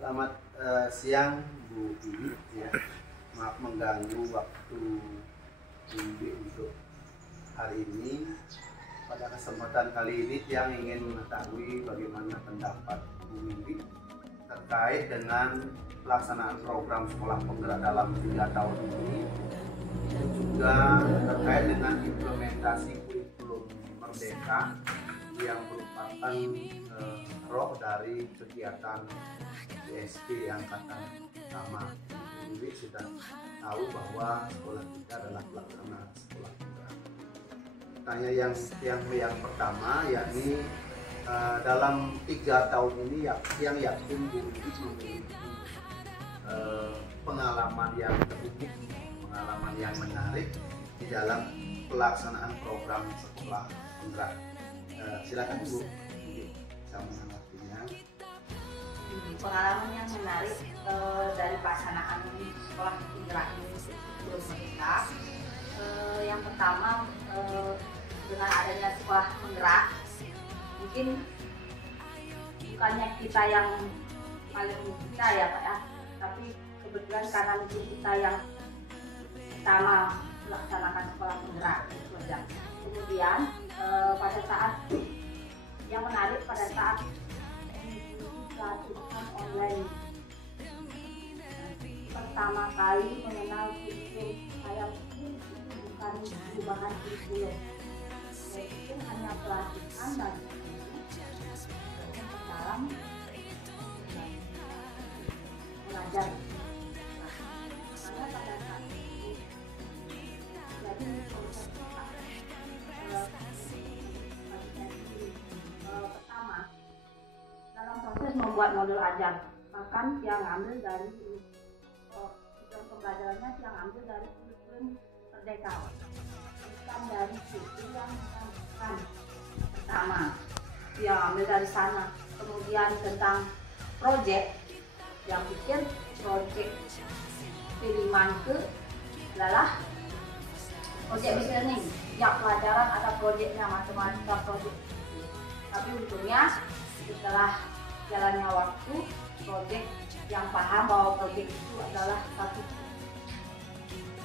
Selamat siang Bu Bibi ya. Maaf mengganggu waktu Bu Bibi untuk hari ini. Pada kesempatan kali ini yang ingin mengetahui bagaimana pendapat Bu Bibi terkait dengan pelaksanaan program sekolah penggerak dalam 3 tahun ini, dan juga terkait dengan implementasi kurikulum Merdeka yang merupakan roh dari kegiatan BSD Angkatan Pertama. Ini sudah tahu bahwa sekolah kita adalah pelaksana sekolah penggerak. Tanya yang pertama, yakni dalam 3 tahun ini yang yakin Bu Bibi memiliki pengalaman yang terunik, pengalaman yang menarik di dalam pelaksanaan program sekolah penggerak. Silakan Bu, bisa menanggapinya. Pengalaman yang menarik dari pelaksanaan sekolah penggerak ini sebelum merdeka. Yang pertama, dengan adanya sekolah penggerak, mungkin bukannya kita yang paling bisa ya Pak ya, tapi kebetulan karena mungkin kita yang pertama melaksanakan sekolah penggerak itu aja. Kemudian pada saat yang menarik pada saat pelatihan online pertama kali mengenal kurikulum, saya pikir bukan perubahan kurikulum, saya pikir hanya pelatihan dan dalam belajar. Karena pada saat itu jadi pertama dalam proses membuat modul ajar, bahkan yang ambil dari sistem pembelajarannya yang ambil dari kurikulum Merdeka, bukan dari situ yang bukan pertama yang ambil dari sana. Kemudian tentang proyek, yang pikir proyek pilihan ke adalah proyek business learning, ya pelajaran ada proyeknya, matematika proyek. Tapi untungnya setelah jalannya waktu, proyek yang paham bahwa proyek itu adalah satu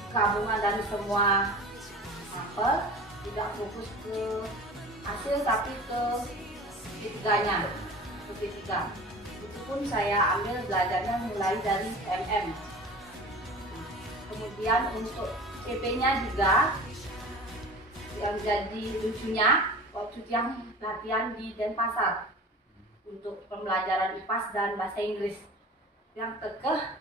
gabungan dari semua sampel, tidak fokus ke hasil tapi ke ketiganya, ke ketiga. Itu pun saya ambil belajarnya mulai dari MM. Kemudian untuk CP-nya juga yang jadi lucunya waktu yang latihan di Denpasar untuk pembelajaran IPAS dan bahasa Inggris, yang kekeh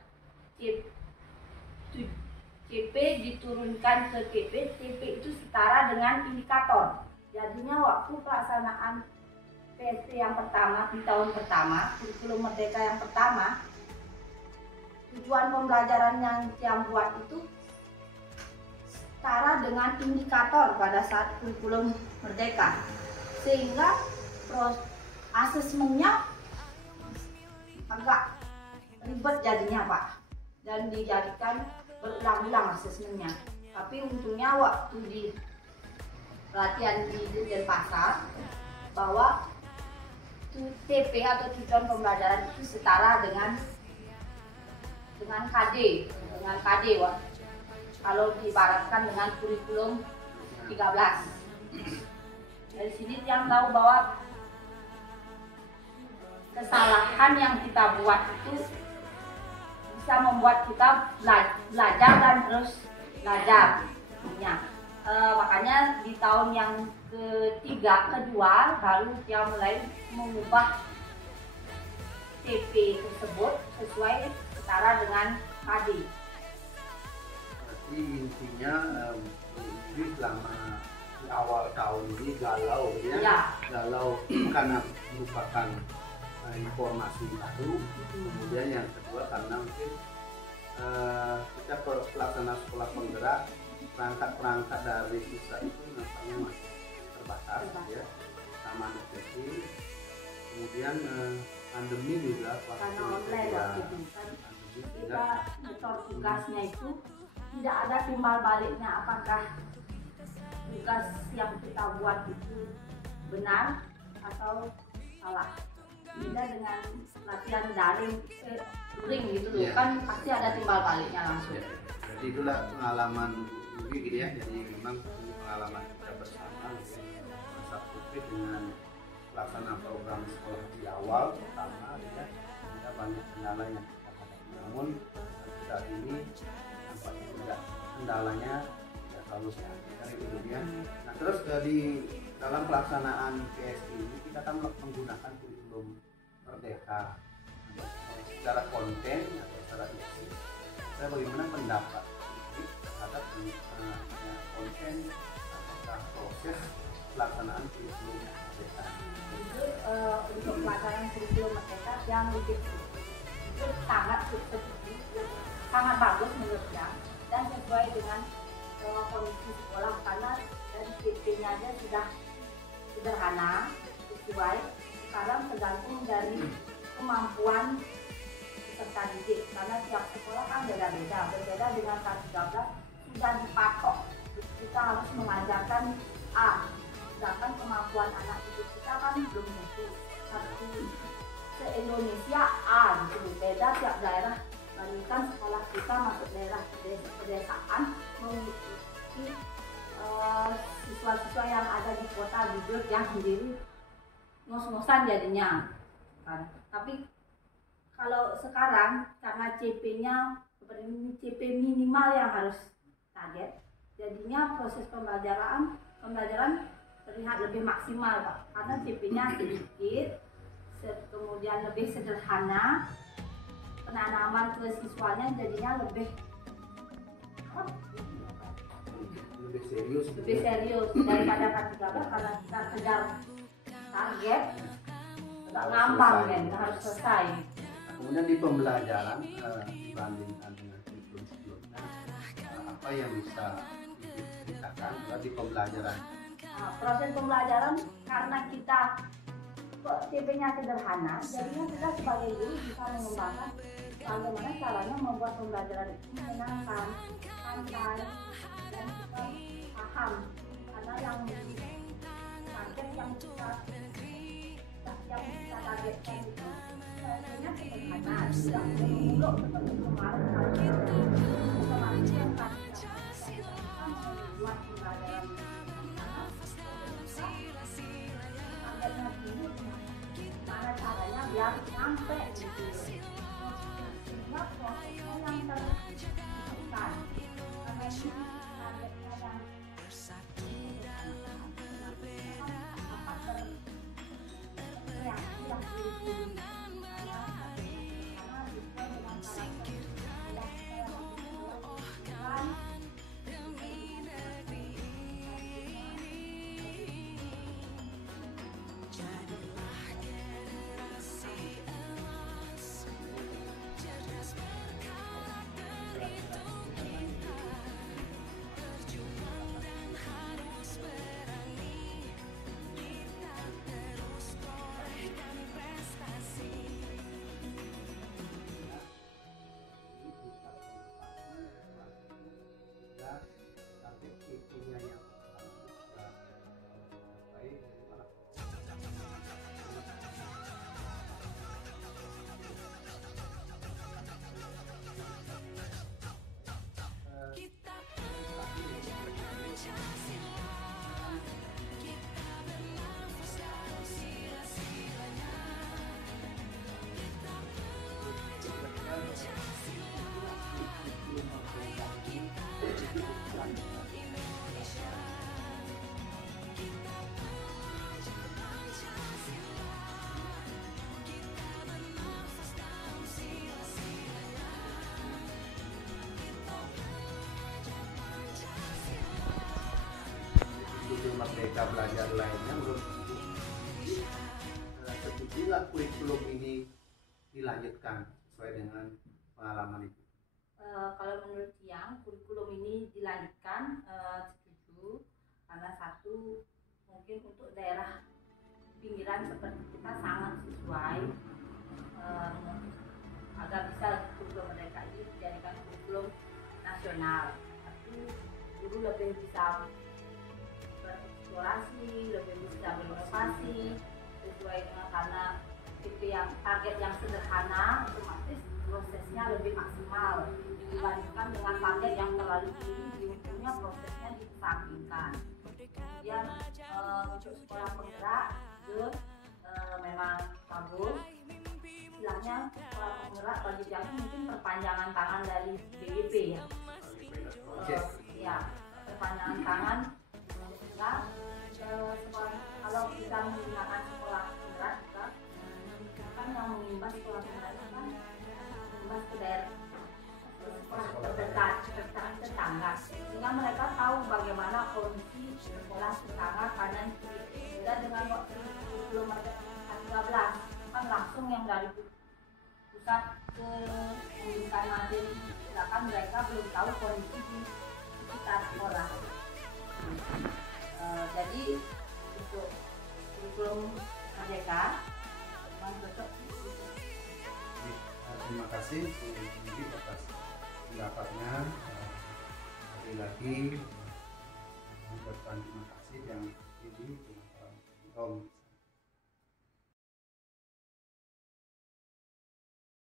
CP diturunkan ke TP, TP itu setara dengan indikator. Jadinya waktu pelaksanaan PST yang pertama di tahun pertama, kurikulum Merdeka yang pertama, tujuan pembelajaran yang buat itu setara dengan indikator pada saat kurikulum Merdeka, sehingga asesmennya agak ribet jadinya Pak, dan dijadikan berulang-ulang asesmennya. Tapi untungnya waktu di pelatihan di Denpasar bahwa TP atau tujuan pembelajaran itu setara dengan KD, Wak. Kalau diibaratkan dengan kurikulum 13. Dari sini yang tahu bahwa kesalahan yang kita buat itu bisa membuat kita belajar dan terus belajar. Makanya di tahun yang kedua baru dia mulai mengubah TP tersebut sesuai setara dengan KD. Berarti intinya ini selama di awal tahun ini galau ya. Galau karena merupakan informasi baru. Kemudian yang kedua karena mungkin kita pelaksana sekolah penggerak, perangkat dari pusat itu nampaknya masih terbatas ya, sama nutrisi. Kemudian pandemi juga karena online waktu itu kan kita nyetor tugasnya itu tidak ada timbal baliknya, apakah tugas yang kita buat itu benar atau salah. beda dengan latihan daring gitu loh, Iya. kan pasti ada timbal baliknya langsung. Ya, jadi itulah pengalaman Bu Ugi gitu ya. Jadi memang ini pengalaman kita bersama gitu ya. Masa COVID dengan pelaksanaan program sekolah di awal pertama gitu ya. Ada banyak kendala yang kita hadapi. Namun sampai saat ini nampaknya tidak kendalanya tidak terlalu signifikan itu gitu ya. Nah terus di dalam pelaksanaan PSI ini kita kan menggunakan kurikulum Merdeka secara konten atau secara isi. Saya bagaimana pendapat terhadap konten atau proses pelaksanaan kurikulum Merdeka? Jujur untuk pelaksanaan kurikulum Merdeka yang itu sangat sangat bagus menurut saya dan sesuai dengan kondisi sekolah karena dari PP-nya aja sudah sederhana sesuai. Sekarang tergantung dari kemampuan peserta didik karena tiap sekolah kan berbeda dengan K13 sudah dipatok kita harus mengajarkan A, sedangkan kemampuan anak didik kita kan belum tentu satu se-Indonesia A gitu, beda tiap daerah. Bandingkan sekolah kita masuk daerah pedesaan mengikuti siswa-siswa yang ada di kota gitu yang sendiri ngos-ngosan jadinya kan. Tapi kalau sekarang karena CP-nya seperti ini, CP minimal yang harus target, jadinya proses pembelajaran terlihat lebih maksimal Pak, karena CP-nya sedikit, kemudian lebih sederhana, penanaman ke siswanya jadinya lebih serius daripada K13 karena kita kejar target nggak gampang kan, harus selesai. Kemudian di pembelajaran dibandingkan dengan kurikulum sebelumnya, apa yang bisa diceritakan di pembelajaran? Nah, proses pembelajaran karena kita CP-nya sederhana, jadinya kita sebagai guru bisa mengembangkan bagaimana caranya membuat pembelajaran itu menyenangkan, santai, dan kita paham. Karena yang target yang kita targetkan itu sebenarnya sederhana, tidak muluk seperti kemarin yang membuat pembelajaran mana caranya biar sampai gitu sehingga prosesnya yang terbuka karena ini targetnya yang Merdeka Belajar lainnya menurut setujui kurikulum ini dilanjutkan sesuai dengan pengalaman itu? Kalau menurut Tiang, kurikulum ini dilanjutkan setuju karena satu mungkin untuk daerah pinggiran seperti kita sangat sesuai agar bisa kurikulum Merdeka ini dijadikan kurikulum nasional. Satu, guru lebih bisa bereksplorasi, lebih bisa berinovasi sesuai dengan karena PP yang target yang sederhana, otomatis prosesnya lebih maksimal dibandingkan dengan target yang terlalu tinggi, ujungnya prosesnya disampingkan. Kemudian untuk sekolah penggerak itu memang bagus. Istilahnya sekolah penggerak bagi kami mungkin perpanjangan tangan dari BEP ya. Ya, perpanjangan tangan. Nah, kalau kita menggunakan sekolah penggerak juga kan yang mengimbas sekolah penggerak kan mengimbas ke daerah sekolah terdekat tetangga, sehingga mereka tahu bagaimana kondisi sekolah tetangga kanan kiri. Beda dengan waktu sebelum ada 13 kan langsung yang dari pusat ke pendidikan mandiri, sedangkan mereka belum tahu kondisi di sekitar sekolah. Jadi untuk kurikulum merdeka memang cocok. Terima kasih Bu Bibi atas pendapatnya. Lagi-lagi mengucapkan terima kasih yang ini dengan Om